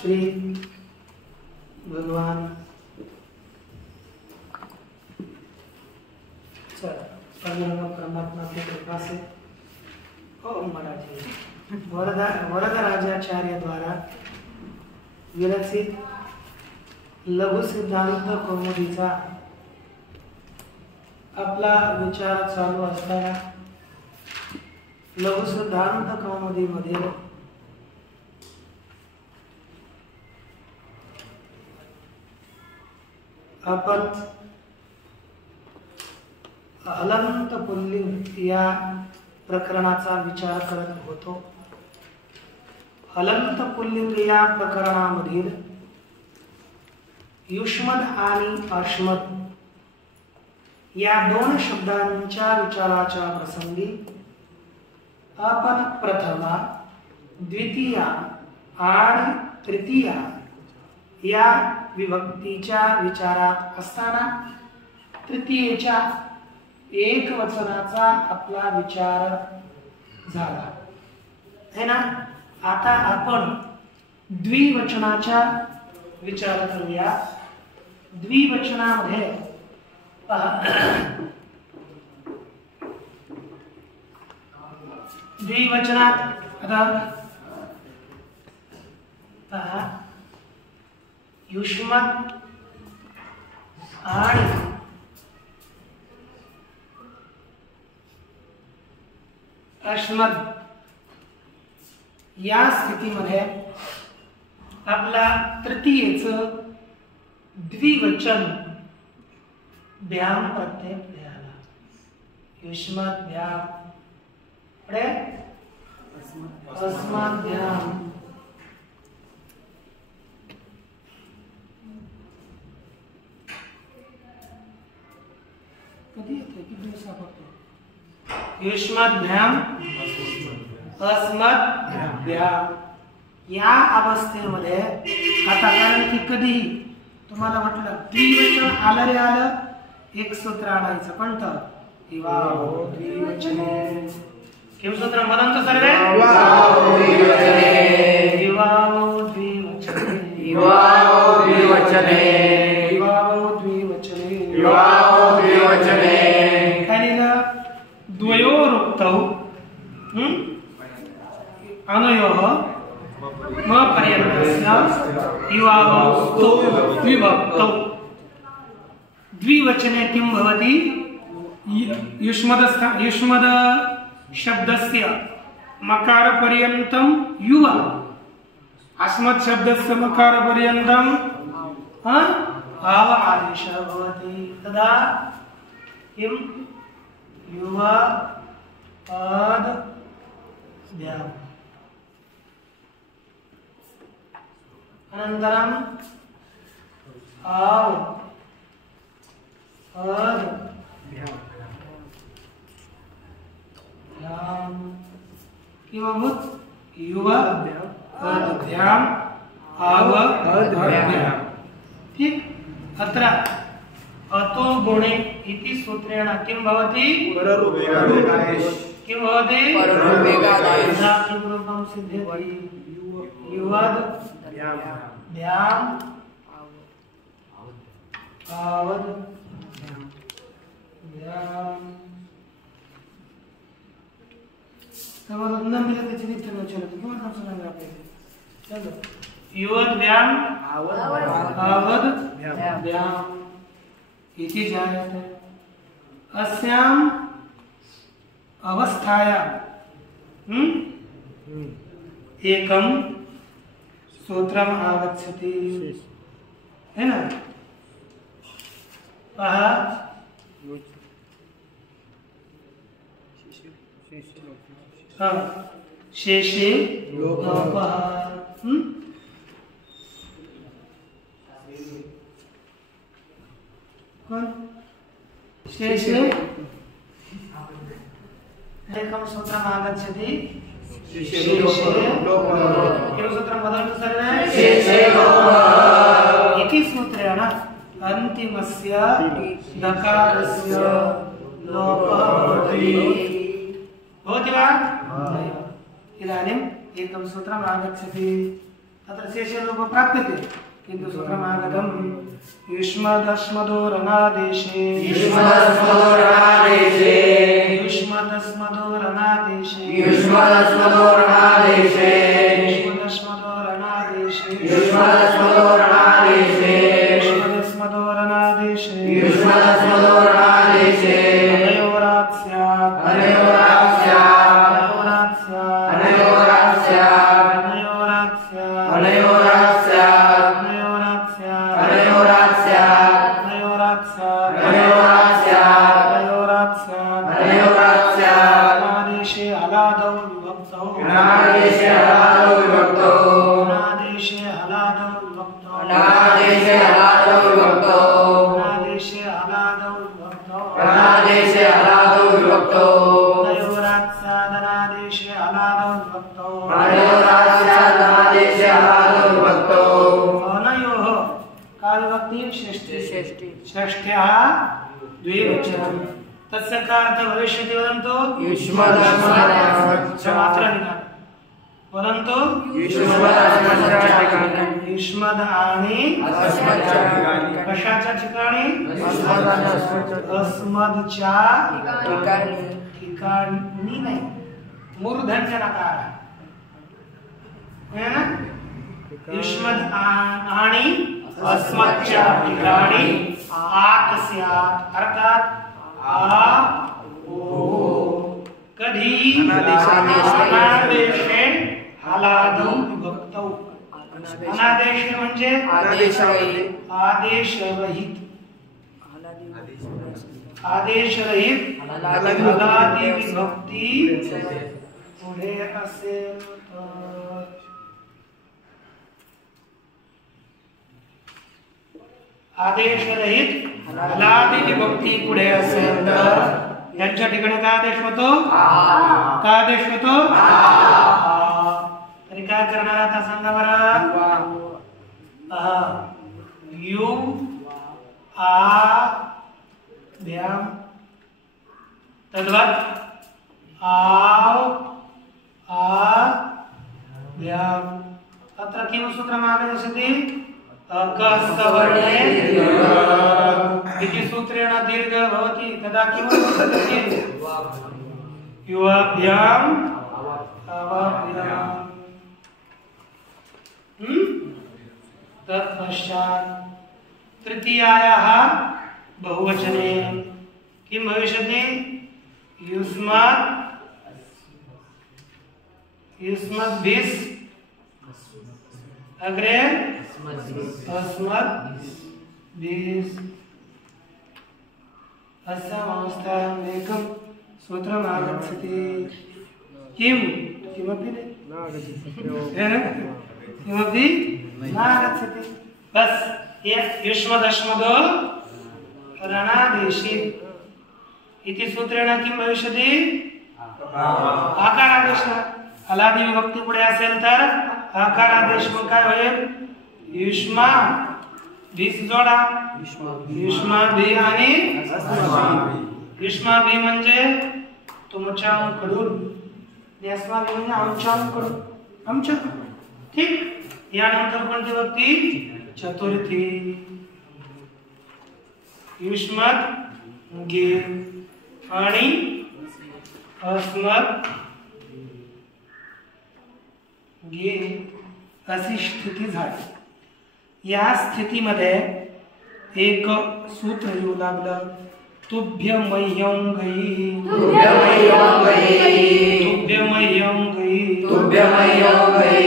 श्री भगवान परमात्मा की कृपा से ओम महाराज वरदराजाचार्य द्वारा विरचित लघु सिद्धांत कौमुदीचा आपला विचार चालू असताना लघु सिद्धांत कौमुदीमध्ये आपण हलंत पुल्लिंग या प्रकरणाचा विचार करत होतो। हलंत पुल्लिंग या प्रकरणामधील युष्मद आणि अश्मद या दोन शब्दांच्या विचाराच्या प्रसंगी आपण प्रथमा, द्वितीया आणि तृतीया या विभक्तीच्या विचारात असताना तृतीयेच्या एक वचनाचा आपला विचार झाला है ना। आता आपण द्विवचनाचा विचार करूया। द्विवचनामध्ये द्विवचनात आता युष्मद आणि अश्मद या स्थितीमध्ये आपला तृतीयेचं द्विवचन भ्याम प्रत्यय भ्याला युष्मद भ्याम पुढे अस्मद भ्याम युष्मद भ्याम अस्मद भ्याम या अवस्थेमध्ये आता कारण की कधीही तुम्हाला म्हटलं द्विवचन आलं रे आलं एक सूत्र आणायचं कोणतं इवावो द्विवचने किम सूत्र म्हणून सर्वे इवावो द्विवचने इवावो द्विवचने इवावो द्विवचने इवावो द्विवचने इवावो द्विवचने द्वयोरुक्तौ अनयोः पर्यन्तस्य इवावौ विभक्तौ द्विवचने किं भवति युष्मद शब्दस्य मकार पर्यन्तं युवा अस्मत् शब्दस्य मकार पर्यन्तं आव आदेशः भवति तदा किं युवा पद भ्याम अनन्तरं आव पद भ्याम किमभूत् युवा पद भ्याम आव पद भ्याम ठीक। अत्र अतो गुणे इति सूत्रेण किं भवति किं भवति किं रूपं सिद्ध्यति युवद् भ्याम आवद् भ्याम तमन न मिलते चिनित न चलते किमर्थं सुनामि आपल्याला चलो युवद् भ्याम आवद् भ्याम इति जायते। अस्याम् अवस्थायां एकं सूत्रम आगच्छति है ना। पहा हाँ शेषे लोपः कौन शेषे एकं सूत्रम् आगच्छति शेषे लोपः किं सूत्रं वदन्तु सर्वे शेषे लोपः इति सूत्रेण अन्तिमस्य दकारस्य लोपः भवति वा इदानीम् एकं सूत्रम् आगच्छति तत्र शेषे लोपः प्राप्यते किन्तु सूत्रम् आगतम् युष्मदस्मदोरणादेशे युष्मदस्मदोरणादेशे युष्मदस्मदोरणादेशे युष्मदस्मदोरणादेशे युष्मदस्मदोरणादेशे युष्मदस्मदोरणादेशे युष्मदस्मदोरणादेशे युष्मदस्मदोरणादेशे अनयोरात् स्यात् अनयोरात् स्यात् अनयोरात् स्यात् अनयोरात् स्यात् अनयोरात् स्यात् अनयोरात् स्यात् अनयोरात् स्यात् अनयोरात् स्यात् अनयोरात् स्यात् अनयोरात् स्यात् अनयोरात् स्यात् अनादेशे हलादौ विभक्तौ अनादेशे हलादौ विभक्तौ अनादेशे हलादौ विभक्तौ अनादेशे हलादौ विभक्तौ अनादेशे हलादौ विभक्तौ अनादेशे हलादौ विभक्तौ अनयोरात् स्यात् अनादेशे हलादौ विभक्तौ अनयोरात् स्यात् अनादेशे हलादौ विभक्तौ अनयोः का विभक्ति षष्ठी षष्ठ्याः द्विवचनं तस्य का अर्थः भविष्यति वदन्तु युष्मदस्मदश्च मात्रादिना वदन्तु युष्मदानि कशाच्या ठिकाणी अस्मदच्या ठिकाणी नाही मूर्धन्य नकार है ना युष्मद आणि अस्मदच्या ठिकाणी आत स्यात् अर्थात आ ओ कधी अनादेशे हलादौ विभक्तौ अनादेश म्हणजे आदेश रहित हलादी विभक्ती पुढे असेल आदेश रहित हलादी विभक्ती पुढे असेल तर यांच्या ठिकाणी काय आदेश होतो काय आदेश होतो तरी काय करणार आता सांगा बरं यू आ भ्याम तद्वत् आव आ भ्याम तत्र किं सूत्रम् आगच्छति अकसवर्णे इति सूत्रेण दीर्घ भवति तदा किं भवति युवाभ्याम् अवाभ्याम् तत्पश्चात् तृतीयायाः बहुवचने किं भविष्यति युष्मद्भिः अग्रे अस्मद्भिः अस्यामवस्थायाम् एकं सूत्रम् आगच्छति किमपि किमपि नागच्छति बस ये युष्मदस्मदो रणादेशे इति सूत्रेण किं भविष्यति आकारादेश हलादी विभक्ती पुढे असेल तर आकारादेश मग काय होईल युष्मा भीस जोडा युष्मा भी आणि युष्मा भी म्हणजे तुमच्याकडून अस्मा भी म्हणजे आमच्याकडून आमच्याकडून ठीक यानंतर कोणती विभक्ती चतुर्थी युष्मद गे आणि अस्मद गे अशी स्थिती झाली या स्थितीमध्ये एक सूत्र येऊ लागलं तुभ्यमह्यंगई तुभ्यमह्यंगई तुभ्यमह्यंगई तुभ्यमह्यंगई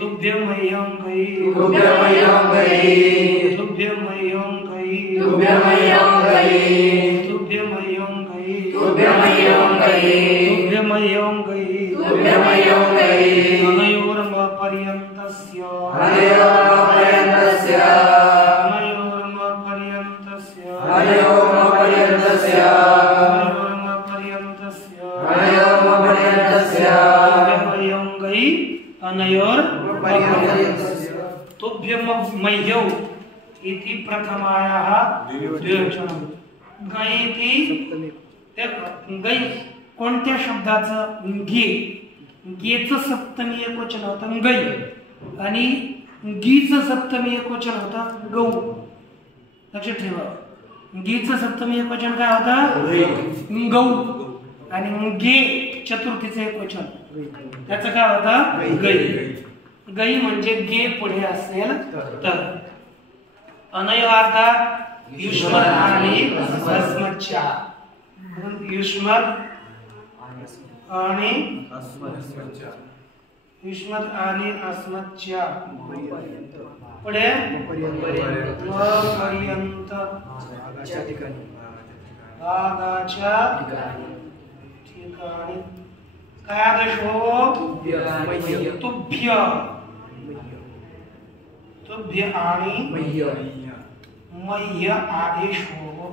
तुभ्यमह्यंगई तुभ्यमय्यं गई तुभ्यमय्यं गई तुभ्यमय्यं गई तुभ्यमय्यं गई तुभ्यमय्यं गई तुभ्यमय्यं गई तुभ्यमय्यं गई अनयोर्मपर्यन्तस्य अनयोर्मपर्यन्तस्य अनयोर्मपर्यन्तस्य अनयोर्मपर्यन्तस्य अनयोर्मपर्यन्तस्य तुभ्यमय्यं गई अनयोर्मपर्यन्तस्य तुभ्यमय्यौ इति प्रथमायाः द्विवचनं गई इति गई कोणत्या शब्दाचं गे गेचं सप्तमी एकवचन होतं गई आणि गीचं सप्तमी एकवचन होतं गौ लक्षात ठेवा गीचं सप्तमी एकवचन काय होतं गौ आणि गे चतुर्थीचं एकवचन त्याचं काय होतं गई गई म्हणजे गे पुढे असेल तर अनयोर्धात युष्मत् आणि अस्मच्च्या युष्मत् आणि युष्मत् आणि अस्मच्च्या पुढे पर्यंत भागाच्या ठिकाणी काय आदेश हो तुभ्य तुभ्य आणि मय्य आदेश हो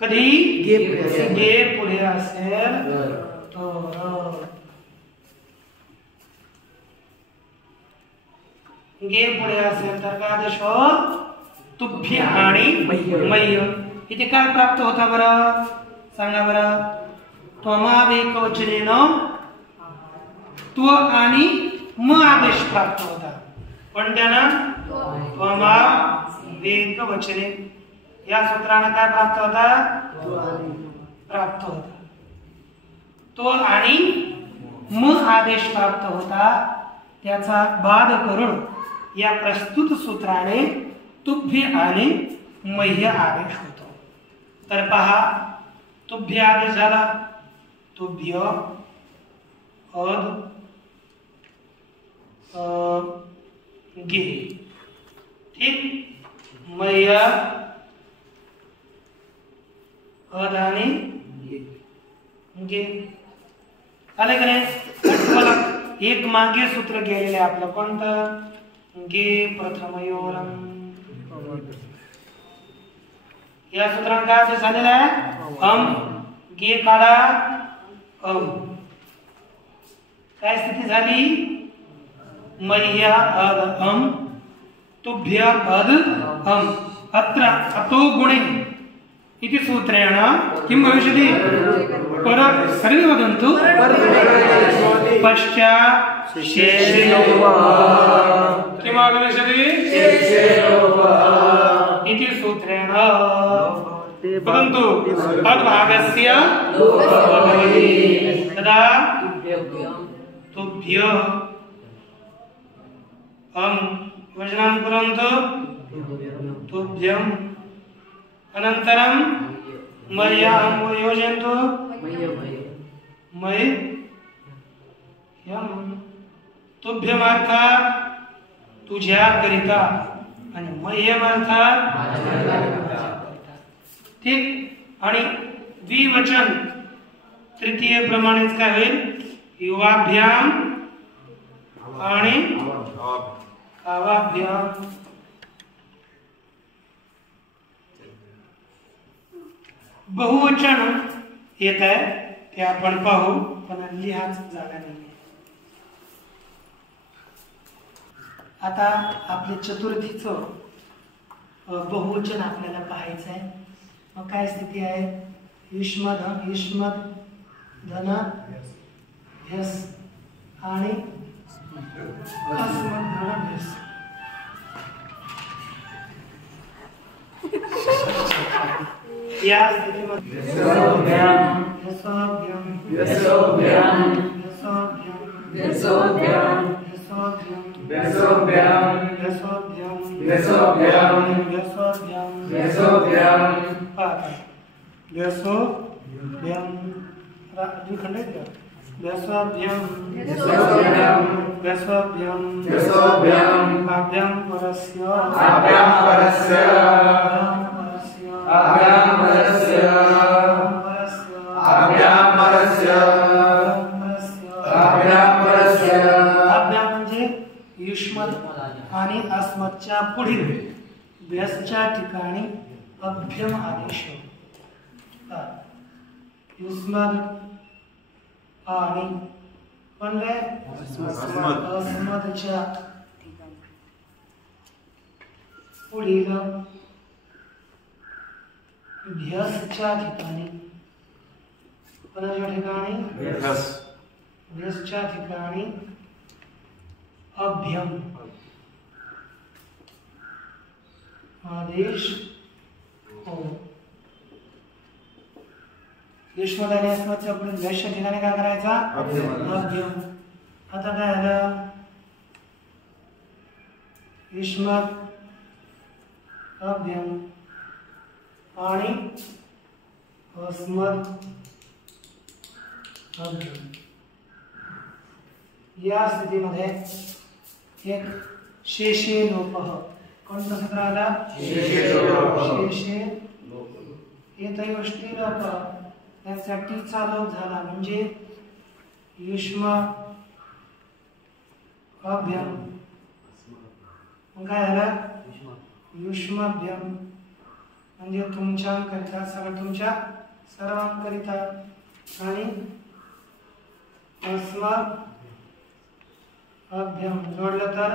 कधी गे पुढे असेल तर गे पुढे असेल तर काय आदेश हो तुभ्य आणि मय्य इथे काय प्राप्त होता बरं सांगा बरं त्वमावेकवचनेन त्व आणि म आदेश प्राप्त होता पण त्यानं त्वमावेकवचने या सूत्राने काय प्राप्त होता तो आणि म आदेश प्राप्त होता त्याचा बाद करून या प्रस्तुत सूत्राने तुभ्य आणि मय्य आदेश होतो तर पहा तुभ्य आदेश झाला तुभ्य अद गे ठीक मय्य अद आणि गे आले का नाही मला एक मागे सूत्र गेलेले आपलं कोणतं गे प्रथमयोरम या सूत्राने काय आदेश झालेला आहे गे काढा काय स्थिती झाली मय्य अद तुभ्य अद अत्र अतो गुणे इति सूत्रेण किं भविष्यति पर सर्वे वदन्तु पश्चात् शेषयोः किम् आगमिष्यति इति सूत्रेण वदन्तु अद्भागस्य तदा तुभ्य वचनं कुर्वन्तु तुभ्यम् अनन्तरं मय्यं योजयन्तु मय्यं तुभ्यमर्थात् तुझ्या करिता आणि मय्यमर्थात ठीक आणि द्विवचन तृतीय प्रमाणेच काय होईल युवाभ्याम आणि आवाभ्याम बहुवचन येत आहे ते आपण पाहू पण लिहाच जागा नाही आता आपले चतुर्थीचं बहुवचन आपल्याला पाहायचं आहे मग काय स्थिती आहे युष्मद धन यस आणि अस्मद धन यस या स्थितीमध्ये व्यस्वभ्यं व्यस्वभ्यं व्यस्वभ्यं व्यस्वभ्यं आभ्यां परस्य आभ्यां परस्य आभ्यां परस्य आभ्यां परस्य आभ्यां परस्य आभ्यां म्हणजे युष्मद आणि अस्मदच्या पुढील व्यसच्या ठिकाणी अभ्यम आदेश युष्मद आणि म्हणजे अस्मदच्या पुढील व्यसच्या ठिकाणी कोणाच्या ठिकाणी व्यसच्या ठिकाणी अभ्यम आदेश हो युष्मद आणि अस्मदच्या पुढील व्यसच्या ठिकाणी काय करायचा अभ्यम आता काय झालं युष्मद अभ्यम आणि अस्मद अभ्यम या स्थितीमध्ये एक शेषे लोपः कोणता सूत्र आला शेषे येतयोष्टी लोपः त्यासाठी चालू झाला म्हणजे युष्म अभ्यम काय झालं युष्मभ्यम म्हणजे तुमच्याकरिता सगळं तुमच्या सर्वांकरिता आणि अस्मद अभ्यम जोडलं तर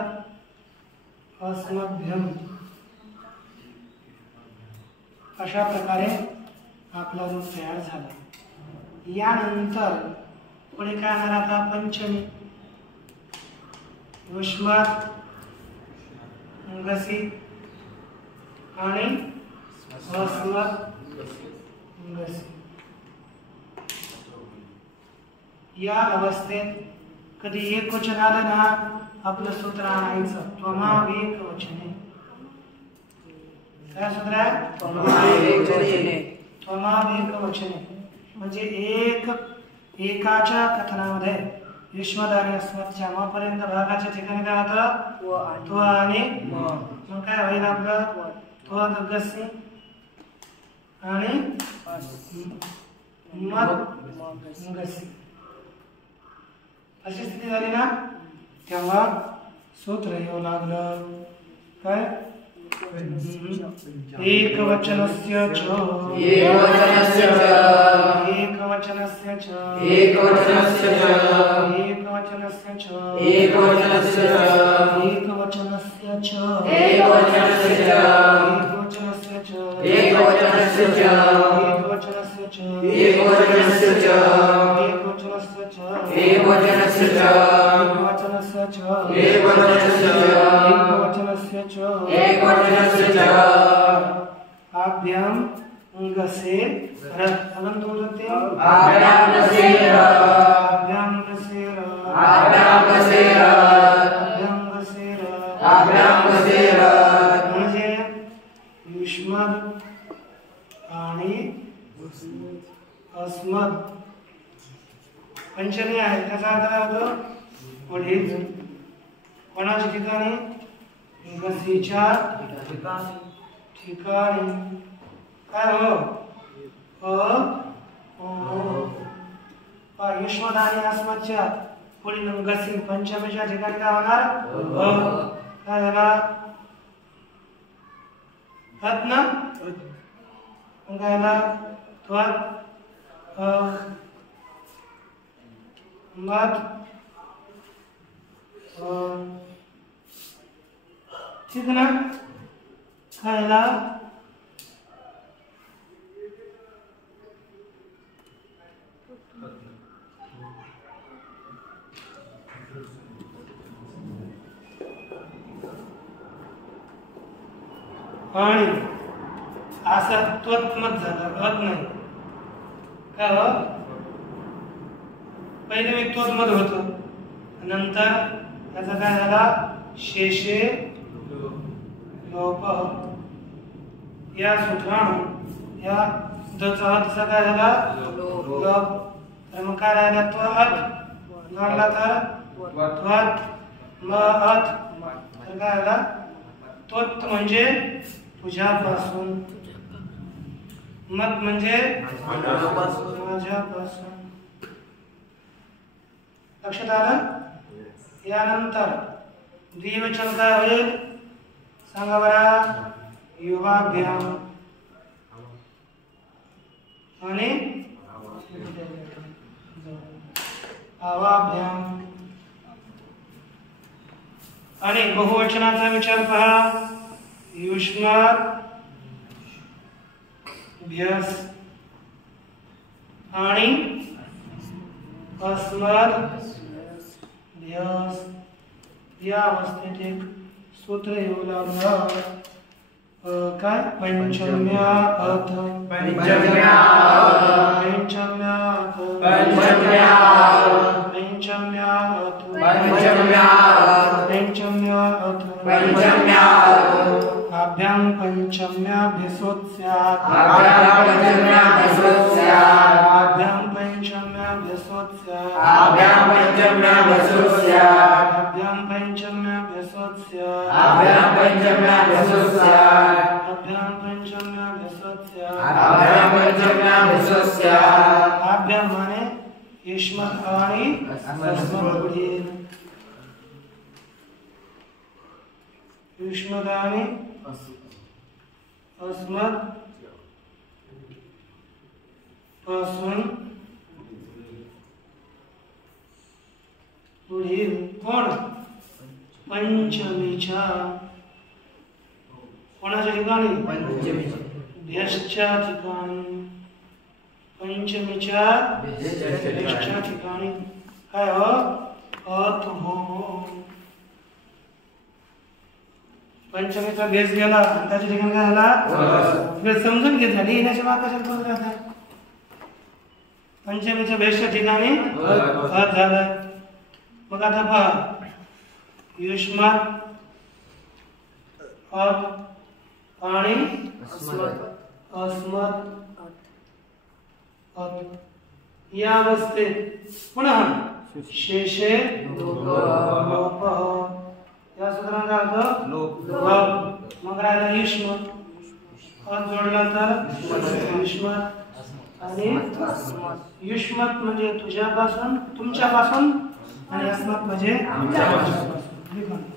अस्मभ्यम अशा प्रकारे आपला रूप तयार झाला यानंतर पुढे काय येणार आता पंचमी युष्मद गसी आणि अस्मद गसी या अवस्थेत कधी एक वचन आलं ना आपलं सूत्र आणायचं त्वमावेक वचने काय सूत्र आहे त्वमावेक वचने म्हणजे एकाच्या कथनामध्ये युष्मद आणि अस्मदच्या म पर्यंत भागाच्या ठिकाणी काय होतं त्व आणि मग काय होईल आपलं त्व गसी आणि मद गसी अशी स्थिती झाली ना तेव्हा सूत्र येऊ लागलं काय एकवचनस्य च एकवचनस्य च एकवचनस्य च एकवचनस्य च एकवचनस्य च एकवचनस्य च एकवचनस्य च एकवचनस्य च एकवचनस्य च एकवचनस्य च एकवचनस्य च एकवचनस्य च एकवचनस्य च एकवचनस्य च एकवचनस्य च एकवचनस्य च एकवचनस्य च एकवचनस्य च आभ्यां गसे अनंत बोलते आभ्यां गसेर आभ्यां गसेर आभ्यां गसेर आभ्यां गसेर आभ्यां गसेर म्हणजे युष्मद आणि अस्मद पंचमी आहे त्याचा अर्थ काय होतो पुढील कोणाच्या ठिकाणी गसीच्या ठिकाणी काय हो युष्मद आणि अस्मदच्या पुढील गसी पंचमीच्या ठिकाणी काय होणार काय झाला ना काय झाला मत ठीक ना खायला आणि असं त्वत्मत झालं होत नाही काय हो पहिले मी त्वत्मत होतो नंतर त्याचा काय झाला शेषे लोप या सूत्रानं या दचा अर्थ काय झाला लोप तर मग काय राहिलं त्वत जोडला तर त्वत मत तर काय आला त्वत म्हणजे तुझ्यापासून मत म्हणजे माझ्यापासून लक्षात आलं यानंतर द्विवचन काय होईल सांगा बरा युवाभ्याम आणि आवाभ्याम आणि बहुवचनाचा विचार पहा युष्मद्भ्यस आणि अस्मद्भ्यस या अवस्थेत एक सूत्र येऊ लागलं काय पंचम्यात अभ्याम पंचम्याभ्यसोत्स्यात् अभ्याम पंचम्याभ्यसोत्स्यात् अभ्याम माने युष्मत् आणि अस्मत् पुढील युष्मत् आणि अस्मत् पासून पुढील कोण पंचमीच्या कोणाच्या ठिकाणी भेषच्या ठिकाणी पंचमीच्या भेषच्या ठिकाणी काय हो अत हो पंचमीचा भेष गेला आणि त्याच्या ठिकाणी काय झाला समजून घेत झाली येण्याच्या माग कशाला बोलत राहतात पंचमीच्या भेषच्या ठिकाणी अत झालाय मग आता पहा युष्मत् अत आणि अस्मत् अत या अवस्थेत पुन्हा शेषे लोप या सूत्रांचा अर्थ लोप मग राहिला युष्मत् अत जोडला तर युष्मत् आणि युष्मत् म्हणजे तुझ्यापासून तुमच्यापासून आणि अस्मत् म्हणजे आमच्यापासून